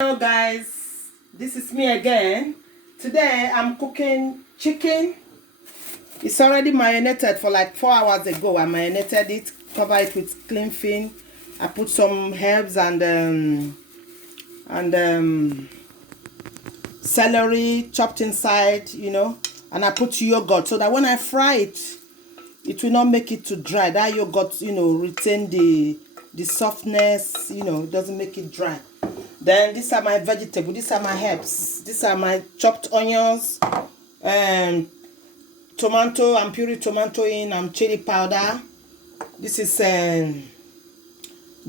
Hello guys, this is me again. Today I'm cooking chicken. It's already marinated for like 4 hours ago. I marinated it, cover it with clean film. I put some herbs and celery chopped inside, and I put yogurt so that when I fry it, it will not make it too dry. That yogurt, retain the softness, it doesn't make it dry. Then these are my vegetables, these are my herbs, these are my chopped onions, tomato, and puree tomato in, and chili powder. This is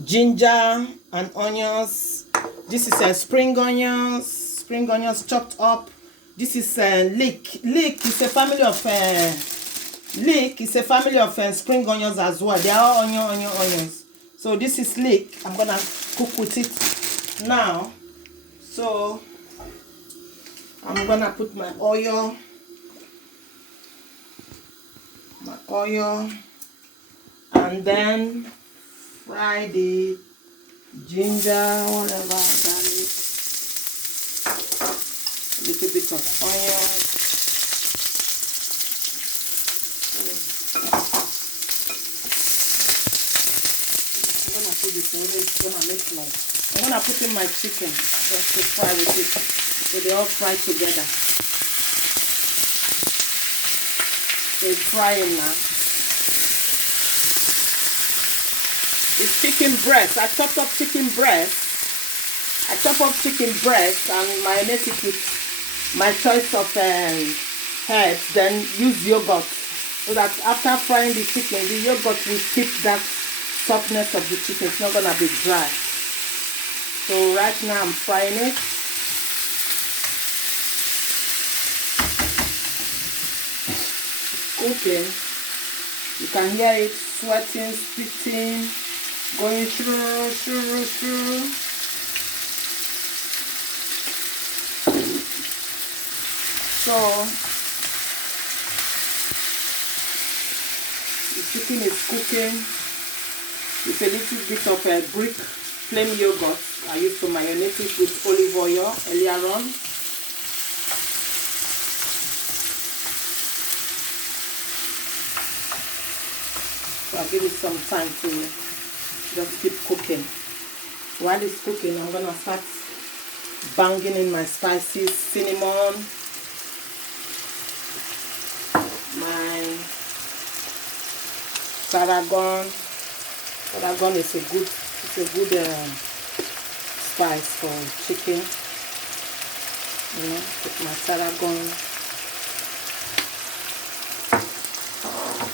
ginger and onions. This is spring onions chopped up. This is leek. Leek is a family of spring onions as well. They are all onions. So this is leek. I'm gonna cook with it now. So I'm gonna put my oil, and then fry the ginger, whatever, garlic, a little bit of onion. I'm gonna put this in. It's gonna make noise. I'm gonna put in my chicken just to fry with it, so they all fry together. So it's frying now. It's chicken breast. I chopped up chicken breast. And marinate it with my choice of herbs. Then use yogurt, so that after frying the chicken, the yogurt will keep that softness of the chicken. It's not gonna be dry. So right now I'm frying it. Cooking. You can hear it sweating, spitting, going through. So the chicken is cooking with a little bit of Greek plain yogurt. I used to marinate it with olive oil earlier on. So I'll give it some time to just keep cooking. While it's cooking, I'm gonna start banging in my spices, cinnamon, my tarragon. Tarragon is a good spice for chicken. Put my tarragon.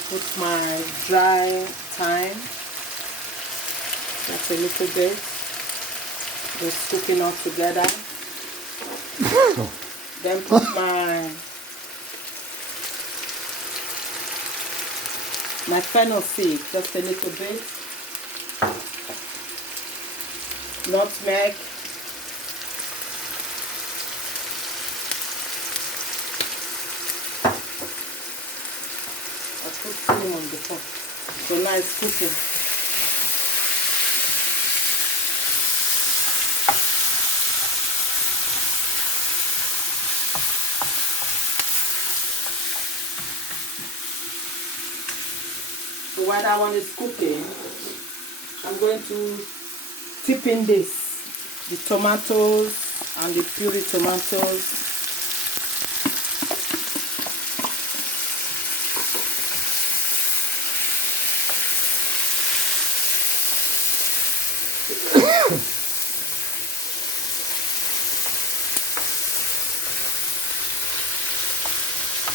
Put my dry thyme. That's a little bit. Just cooking all together. Then put my fennel seed, just a little bit. Nutmeg. I put cinnamon before. So now it's cooking. So while that one is cooking, I'm going to tip in the tomatoes and the puree tomatoes.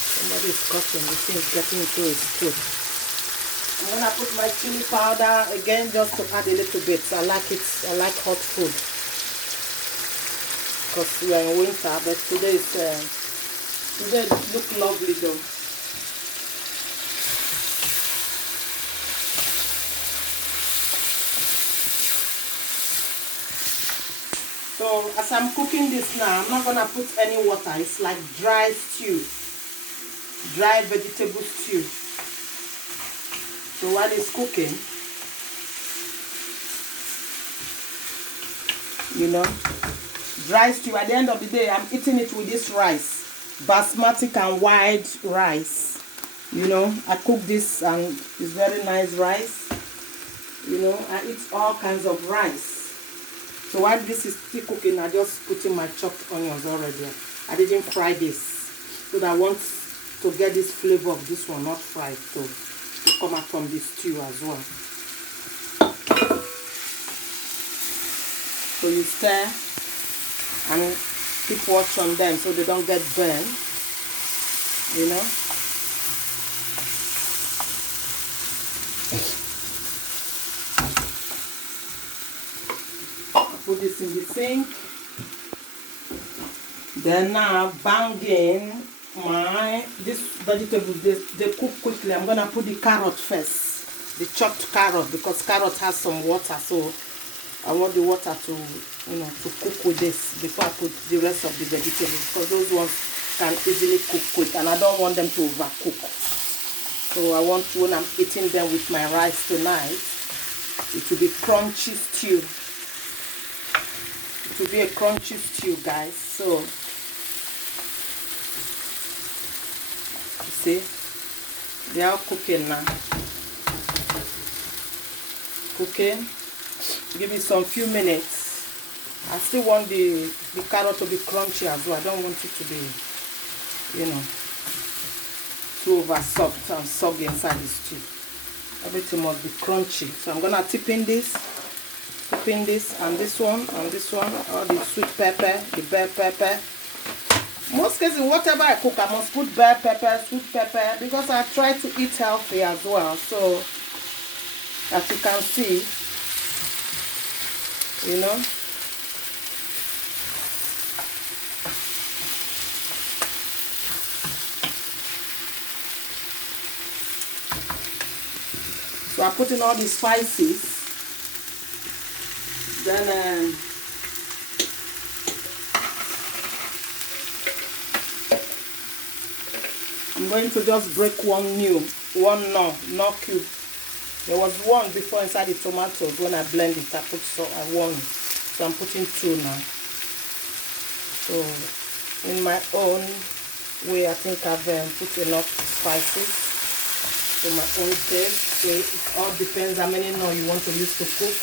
Somebody is coughing, the thing is getting into his throat. I'm gonna put my chili powder again, just to add a little bit. I like hot food, because we are in winter, but today it looks lovely though. So as I'm cooking this now, I'm not gonna put any water. It's like dry vegetable stew. So while it's cooking, dry stew. At the end of the day, I'm eating it with this rice, basmati and white rice. You know, I cook this and it's very nice rice. You know, I eat all kinds of rice. So while this is still cooking, I just put in my chopped onions already. I didn't fry this, so that I want to get this flavor of this one, not fried, to come out from the stew as well. So you stir and keep watch on them so they don't get burned. You know. Put this in the sink. Then now bang in these vegetables. They cook quickly. I'm gonna put the carrot first, the chopped carrot, because carrot has some water. So I want the water to, you know, to cook with this before I put the rest of the vegetables, because those ones can easily cook quick, and I don't want them to overcook. So I want, when I'm eating them with my rice tonight, it will be crunchy stew. It will be a crunchy stew, guys. So you see, they are cooking now. Cooking. Give me some few minutes. I still want the carrot to be crunchy as well. I don't want it to be, you know, too over soft and soggy inside the stew. Everything must be crunchy. So I'm gonna tip in this, and this one, and this one, all the sweet pepper, the bell pepper. Most cases, whatever I cook, I must put bell pepper, sweet pepper, because I try to eat healthy as well. So as you can see, you know. So I put in all the spices. Then I'm going to just break one knor cube. There was one before inside the tomatoes. When I blend it, I put one. So I'm putting two now. So in my own way, I think I've put enough spices to my own taste. So it all depends how many knor you want to use to cook.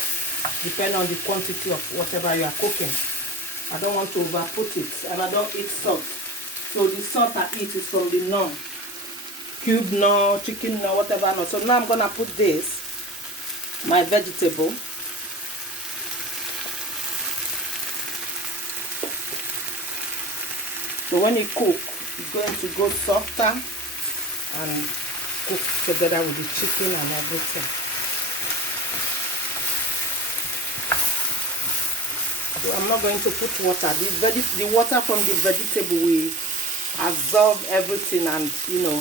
Depend on the quantity of whatever you are cooking. I don't want to over put it, and I don't eat salt. So the salt I eat is from the knor. Cube knor, chicken knor, whatever knor. So now I'm gonna put this, my vegetable. So when it cooks, it's going to go softer and cook together with the chicken and everything. So I'm not going to put water. The water from the vegetable will absorb everything and, you know,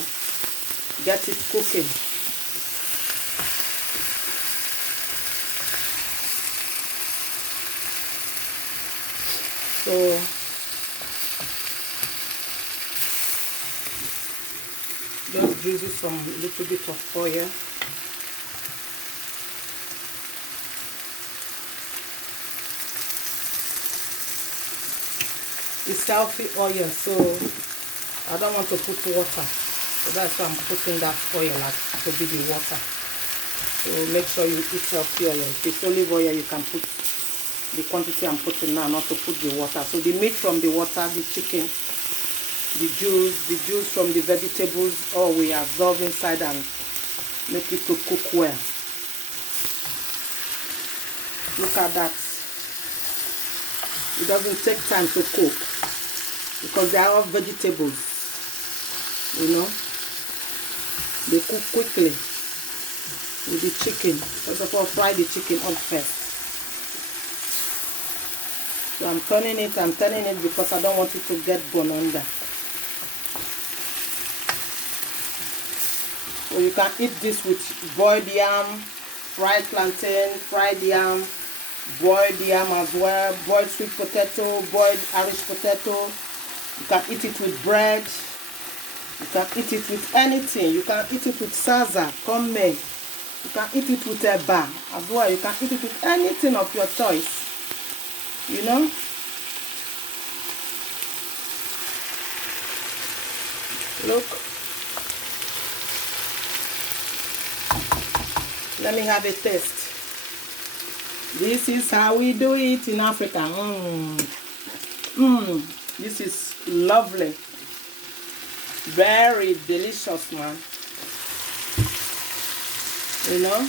get it cooking. So just drizzle some little bit of oil. It's healthy oil, so I don't want to put water. So that's why I'm putting that oil to be the water. So make sure you eat healthy oil. If it's olive oil, you can put the quantity I'm putting now, not to put the water. So the meat from the water, the chicken, the juice from the vegetables, all we absorb inside and make it to cook well. Look at that. It doesn't take time to cook because they are all vegetables, you know. They cook quickly with the chicken. First of all, fry the chicken up first. So I'm turning it because I don't want it to get bone under. So you can eat this with boiled yam, fried plantain, fried yam, boiled yam as well, boiled sweet potato, boiled Irish potato. You can eat it with bread. You can eat it with anything. You can eat it with salsa, come me. You can eat it with a bar as well. You can eat it with anything of your choice. You know? Look. Let me have a taste. This is how we do it in Africa. This is lovely. Very delicious, man. You know?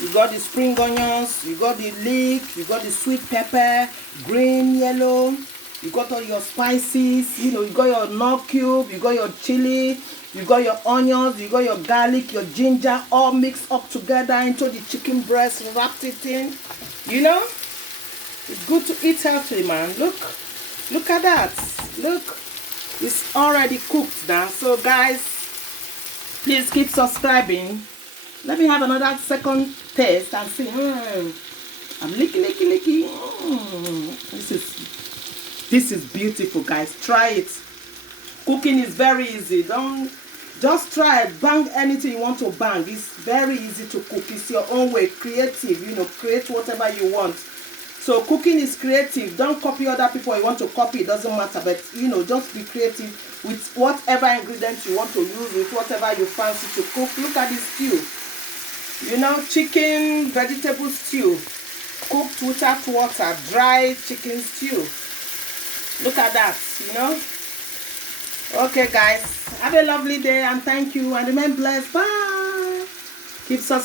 You got the spring onions, you got the leek, you got the sweet pepper, green, yellow. You got all your spices, you know, you got your knor cube, you got your chili, you got your onions, you got your garlic, your ginger, all mixed up together into the chicken breast, wrapped it in. You know, it's good to eat healthy, man. Look at that. Look, it's already cooked now. So guys, please keep subscribing. Let me have another second taste and see. I'm licky. This is beautiful, guys. Try it. Cooking is very easy. Don't just try it. Bang anything you want to bang. It's very easy to cook. It's your own way. Creative, you know, create whatever you want. So cooking is creative. Don't copy other people you want to copy. It doesn't matter. But you know, just be creative with whatever ingredients you want to use, with whatever you fancy to cook. Look at this stew. You know, chicken vegetable stew, cooked without water, dry chicken stew. Look at that, you know. Okay, guys, have a lovely day and thank you and remain blessed. Bye. Keep subscribing.